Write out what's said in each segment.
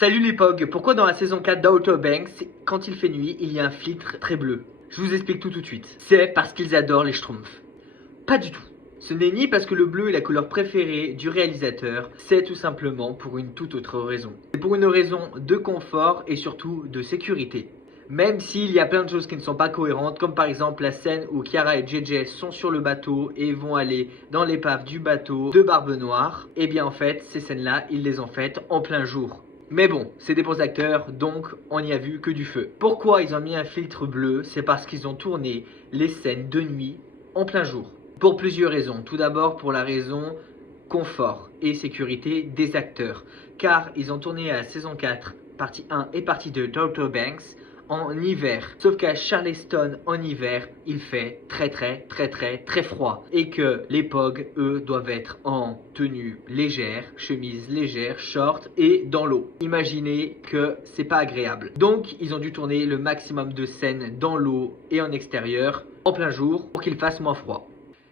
Salut les POG, pourquoi dans la saison 4 d'Outer Banks, quand il fait nuit, il y a un filtre très bleu? Je vous explique tout de suite. C'est parce qu'ils adorent les Schtroumpfs. Pas du tout. Ce n'est ni parce que le bleu est la couleur préférée du réalisateur, c'est tout simplement pour une toute autre raison. C'est pour une raison de confort et surtout de sécurité. Même s'il y a plein de choses qui ne sont pas cohérentes, comme par exemple la scène où Kiara et JJ sont sur le bateau et vont aller dans l'épave du bateau de Barbe Noire, et bien en fait, ces scènes-là, ils les ont faites en plein jour. Mais bon, c'est des bons acteurs, donc on n'y a vu que du feu. Pourquoi ils ont mis un filtre bleu? C'est parce qu'ils ont tourné les scènes de nuit en plein jour. Pour plusieurs raisons. Tout d'abord pour la raison confort et sécurité des acteurs. Car ils ont tourné à la saison 4, partie 1 et partie 2 d'Outer Banks en hiver. Sauf qu'à Charleston, en hiver, il fait très froid. Et que les POG, eux, doivent être en tenue légère, chemise légère, short et dans l'eau. Imaginez que c'est pas agréable. Donc, ils ont dû tourner le maximum de scènes dans l'eau et en extérieur, en plein jour, pour qu'il fasse moins froid.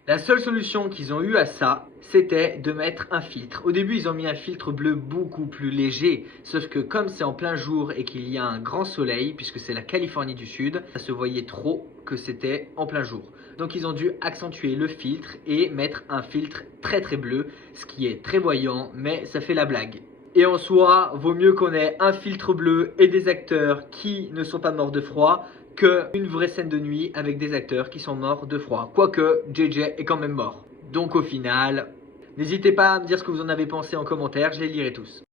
La seule solution qu'ils ont eu à ça, c'était de mettre un filtre. Au début, ils ont mis un filtre bleu beaucoup plus léger, sauf que comme c'est en plein jour et qu'il y a un grand soleil, puisque c'est la Californie du Sud, ça se voyait trop que c'était en plein jour. Donc ils ont dû accentuer le filtre et mettre un filtre très bleu, ce qui est très voyant, mais ça fait la blague. Et en soi, vaut mieux qu'on ait un filtre bleu et des acteurs qui ne sont pas morts de froid qu'une vraie scène de nuit avec des acteurs qui sont morts de froid. Quoique, JJ est quand même mort. Donc au final, n'hésitez pas à me dire ce que vous en avez pensé en commentaire, je les lirai tous.